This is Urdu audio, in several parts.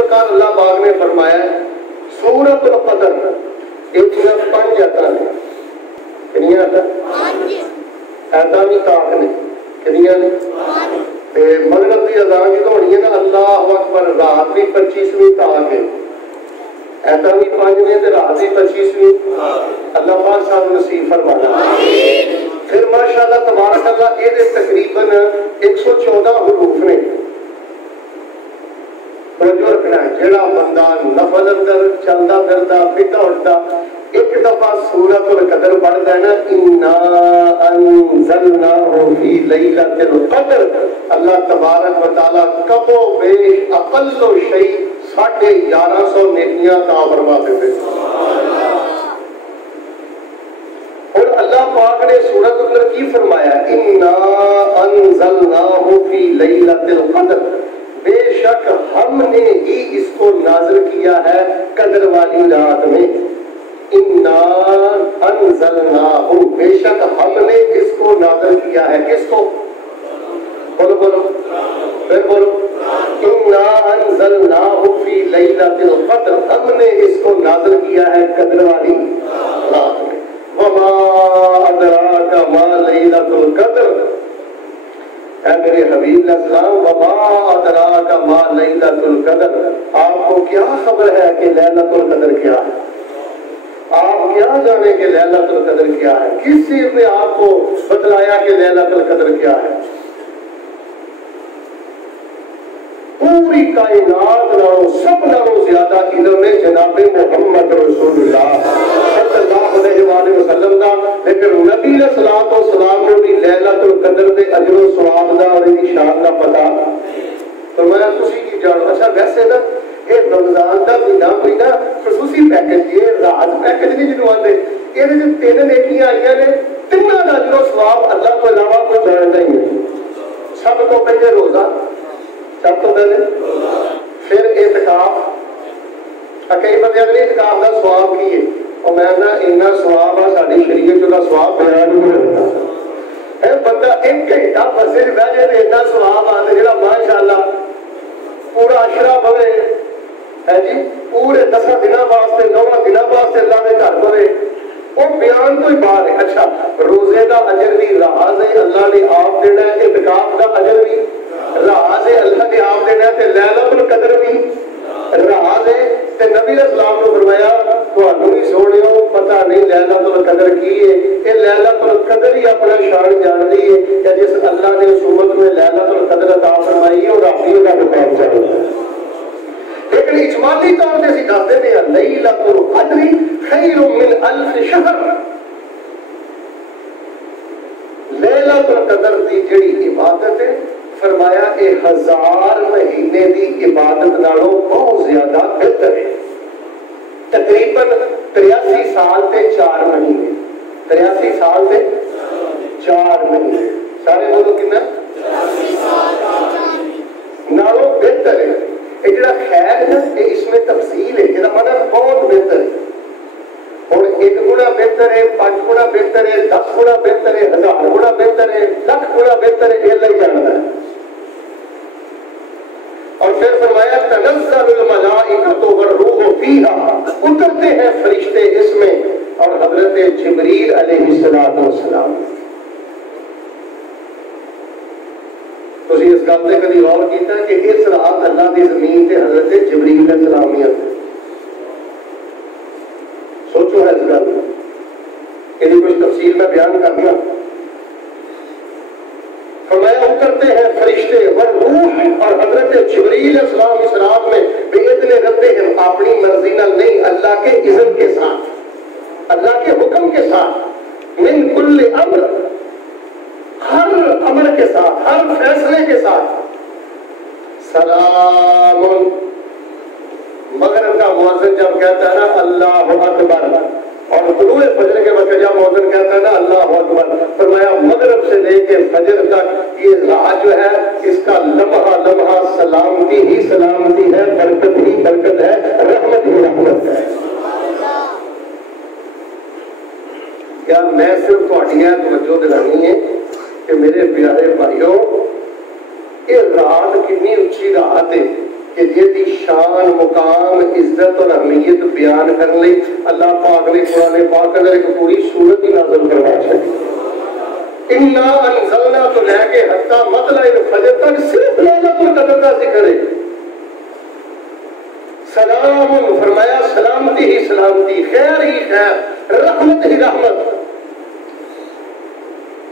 القدر اللہ پاک نے فرمایا سورۃ القدر ایک صرف 5 آیتاں نے. کنیاں آیتاں؟ 5 آیتاں بھی طاق نے. کنیاں نے؟ 5. تے مغرب دی اذان جدوں ہونی ہے نا اللہ اکبر رات بھی 25ویں طاق ہے. ایتاں بھی 5 نے تے رات بھی 25ویں. اللہ پاک صاحب نصیب فرمانا. پھر ماشاءاللہ تبارک اللہ یہ تقریباً 114 حروف نے. توجہ رکھنا ہے جڑا بندہ نفل اندر چلتا پھرتا پھرتا اٹھتا ایک دفعہ سورۃ القدر پڑھتا ہے نا انا انزلناہ فی لیلۃ القدر اللہ تبارک و تعالی کم و بیش اقل و شیء 1150 نیکیاں عطا فرما دیتے. اور اللہ پاک نے سورۃ القدر کی فرمایا انا انزلناہ فی لیلۃ القدر بے شک ہم نے ہی اس کو نازل کیا ہے قدر والی رات میں. انا انزلناہ بے شک ہم نے اس کو نازل کیا ہے. کس کو؟ بولو بولو پھر بولو. انا انزلناہ فی لیلۃ القدر ہم نے اس کو نازل کیا ہے قدر والی رات میں. وما ادراک ما لیلۃ القدر اے میرے حبیب علیہ السلام وما ادراک ما لیلۃ القدر آپ کو کیا خبر ہے کہ لیلۃ القدر کیا ہے؟ آپ کیا جانے کہ لیلۃ القدر کیا ہے؟ کس چیز نے آپ کو بتلایا کہ لیلۃ القدر کیا ہے؟ پوری کائنات نالوں سب نالوں زیادہ علم ہے جناب محمد رسول اللہ صلی اللہ علیہ وآلہ وسلم دا. لیکن نبی علیہ الصلوۃ والسلام کو بھی لیلۃ القدر دے اجر و ثواب دا اور دی شان دا پتہ تو میں تسی کی جانو. اچھا ویسے نا یہ رمضان دا مہینہ کوئی نا خصوصی پیکج یہ راز پیکج نہیں جنوں آندے یہ 3 نیکیاں آئیاں نے تینوں دا اجر و ثواب اللہ کو علاوہ کوئی جاندا ہی نہیں. سب تو پہلے روزہ سب تو پہلے پھر اعتکاف. کئی بندے نے اعتکاف کا ثواب کی ہے اور میں نہ اتنا ثواب ہے ساری شریعت کا ثواب بیان نہیں ہوتا. بندہ 1 گھنٹہ مسجد بہ جائے اتنا ثواب آتا ہے جا ماشاءاللہ پورا عشرہ پوے ہے جی پورے 10 دنوں واسطے 9 دنوں واسطے اللہ کے گھر پوے وہ بیان تو ہی باہر ہے. اچھا روزے کا اجر بھی راز ہے اللہ نے آپ دینا ہے. اعتکاف کا اجر بھی راز ہے اللہ نے آپ دینا ہے. لیلۃ القدر بھی راز ہے. نبی علیہ السلام نے فرمایا تھانوں بھی سوڑیو پتہ نہیں لیلۃ القدر کی ہے. یہ لیلۃ القدر ہی اپنا شان جانتی ہے کہ جس اللہ نے اس امت میں لیلۃ القدر عطا فرمائی ہے اور اپنی کا حکم چاہیے. لیکن اجمالی طور پہ اسی دستے ہیں لیلۃ القدر خیر من 1000 شہر. لیلۃ القدر کی جڑی عبادت ہے فرمایا کہ 1000 مہینے دی عبادت نالوں بہت زیادہ بہتر ہے. تقریباً 83 سال تے 4 مہینے 83 سال تے 4 مہینے سارے بولو کتنا 83 سال نالوں بہتر ہے. یہ جڑا خیر ہے یہ اس میں تفصیل ہے جڑا مطلب بہت بہتر ہے. اور 1 گنا بہتر ہے 5 گنا بہتر ہے 10 گنا بہتر ہے 1000 گنا بہتر ہے 1,00,000 گنا بہتر ہے یہ اللہ ہی جانتا ہے. اور پھر فرمایا تنزل الملائکۃ والروح فیہا اترتے ہیں فرشتے اس میں اور حضرت جبریل علیہ السلام. تو اس گل سے کبھی غور کیتا کہ اس رات اللہ کی زمین سے حضرت جبریل علیہ السلام ہی آتے. سوچو ہے اس گل یہ کچھ تفصیل میں بیان کر دیا. فرمایا اترتے ہیں فرشتے والروح اور حضرت جبریل علیہ السلام اس رات میں باذن ربہم اپنی مرضی نہ نہیں اللہ کے اذن کے ساتھ اللہ کے حکم کے ساتھ من کل امر ہر امر کے ساتھ ہر فیصلے کے ساتھ. سلام مغرب کا مؤذن جب کہتا ہے نا اللہ اکبر اور طلوع فجر کے وقت جب مؤذن کہتا ہے نا اللہ اکبر فرمایا مغرب سے لے کے فجر تک یہ رات جو ہے اس کا لمحہ لمحہ سلامتی ہی سلامتی ہے برکت ہی برکت ہے رحمت ہی رحمت ہے. کیا میں صرف تھوڑی توجہ دلانی ہے کہ میرے پیارے بھائیوں یہ رات کتنی اچھی رات ہے کہ جیدی شان مقام عزت اور اہمیت بیان کرنے لئی اللہ پاک نے قرآن پاک اندر ایک پوری سورت ہی نازل کروا چھڑی انا انزلنا تو لے کے حتی مطلع الفجر تک صرف لیلۃ القدر کا ذکر ہے سلام فرمایا سلامتی ہی سلامتی خیر ہی خیر رحمت ہی رحمت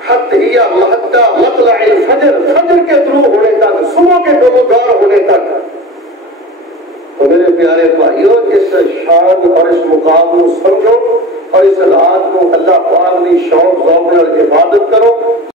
حتیہ محتہ مطلع الفجر فجر کے طلوع ہونے تک صبح کے نمودار ہونے تک تو میرے پیارے بھائیوں اس شان اور اس مقام کو سمجھو اور اس رات کو اللہ پاک کی شوق ذوق اور عبادت کرو